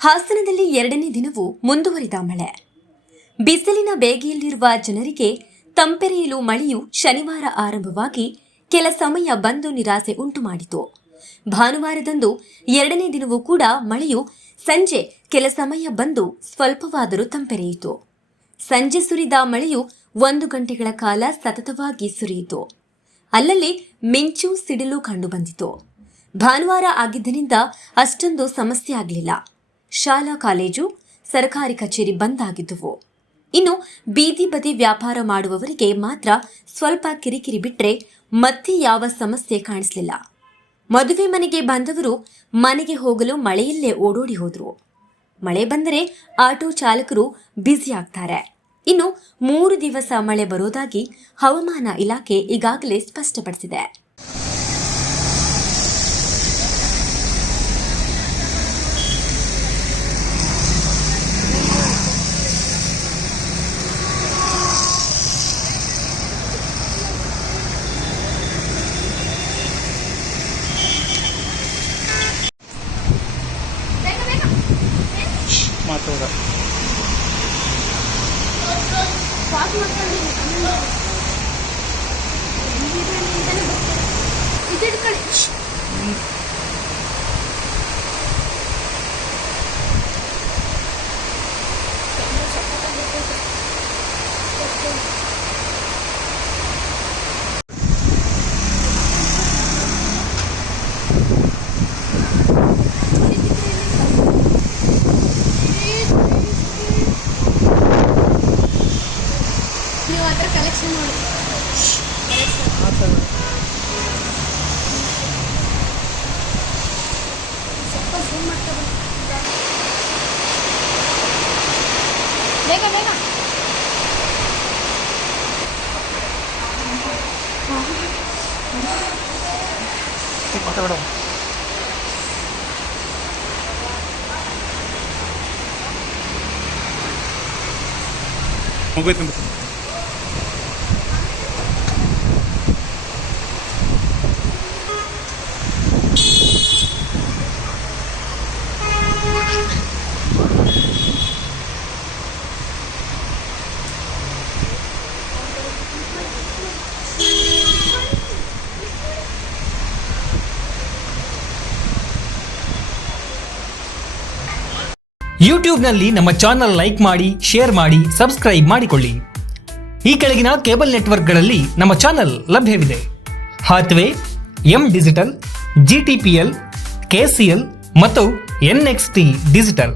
ಹಾಸನದಲ್ಲಿ 2ನೇ ದಿನವೂ ಮುಂದುವರಿದ ಮಳೆ. ಬಿಸಿಲಿನ ಬೇಗೆಯಲ್ಲಿರುವ ಜನರಿಗೆ ತಂಪೆರೆಯಲು ಮಳೆಯು ಶನಿವಾರ ಆರಂಭವಾಗಿ ಕೆಲ ಸಮಯ ಬಂದು ನಿರಾಸೆ ಉಂಟು ಮಾಡಿತು. ಭಾನುವಾರದಂದು 2ನೇ ದಿನವೂ ಕೂಡ ಮಳೆಯು ಸಂಜೆ ಕೆಲ ಸಮಯ ಬಂದು ಸ್ವಲ್ಪವಾದರೂ ತಂಪೆರೆಯಿತು. ಸಂಜೆ ಸುರಿದ ಮಳೆಯು 1 ಗಂಟೆಗಳ ಕಾಲ ಸತತವಾಗಿ ಸುರಿಯಿತು. ಅಲ್ಲಲ್ಲಿ ಮಿಂಚು ಸಿಡಿಲು ಕಂಡುಬಂದಿತು. ಭಾನುವಾರ ಆಗಿದ್ದರಿಂದ ಅಷ್ಟೊಂದು ಸಮಸ್ಯೆ ಆಗಲಿಲ್ಲ. ಶಾಲಾ ಕಾಲೇಜು ಸರ್ಕಾರಿ ಕಚೇರಿ ಬಂದ್ ಆಗಿದ್ದುವು. ಇನ್ನು ಬೀದಿ ಬದಿ ವ್ಯಾಪಾರ ಮಾಡುವವರಿಗೆ ಮಾತ್ರ ಸ್ವಲ್ಪ ಕಿರಿಕಿರಿ ಬಿಟ್ಟರೆ ಮತ್ತೆ ಯಾವ ಸಮಸ್ಯೆ ಕಾಣಿಸಲಿಲ್ಲ. ಮದುವೆ ಮನೆಗೆ ಬಂದವರು ಮನೆಗೆ ಹೋಗಲು ಮಳೆಯಲ್ಲೇ ಓಡೋಡಿ ಹೋದ್ರು. ಮಳೆ ಬಂದರೆ ಆಟೋ ಚಾಲಕರು ಬ್ಯುಸಿ ಆಗ್ತಾರೆ. ಇನ್ನು 3 ದಿವಸ ಮಳೆ ಬರೋದಾಗಿ ಹವಾಮಾನ ಇಲಾಖೆ ಈಗಾಗಲೇ ಸ್ಪಷ್ಟಪಡಿಸಿದೆ. ಕಲೆಕ್ಷನ್ ನೋಡಿ ಸ್ವಲ್ಪ ಜೂಮ್ ಮಾಡ್ತಾ ಬೇಗ ಬೇಗ ಮಾತಾಡೋ ಮುಗಿತು. ಯೂಟ್ಯೂಬ್ನಲ್ಲಿ ನಮ್ಮ ಚಾನಲ್ ಲೈಕ್ ಮಾಡಿ, ಶೇರ್ ಮಾಡಿ, ಸಬ್ಸ್ಕ್ರೈಬ್ ಮಾಡಿಕೊಳ್ಳಿ. ಈ ಕೆಳಗಿನ ಕೇಬಲ್ ನೆಟ್ವರ್ಕ್ಗಳಲ್ಲಿ ನಮ್ಮ ಚಾನಲ್ ಲಭ್ಯವಿದೆ: ಹಾತ್ವೇ, ಎಂ ಡಿಜಿಟಲ್, GTPL, KCL ಮತ್ತು NXT ಡಿಜಿಟಲ್.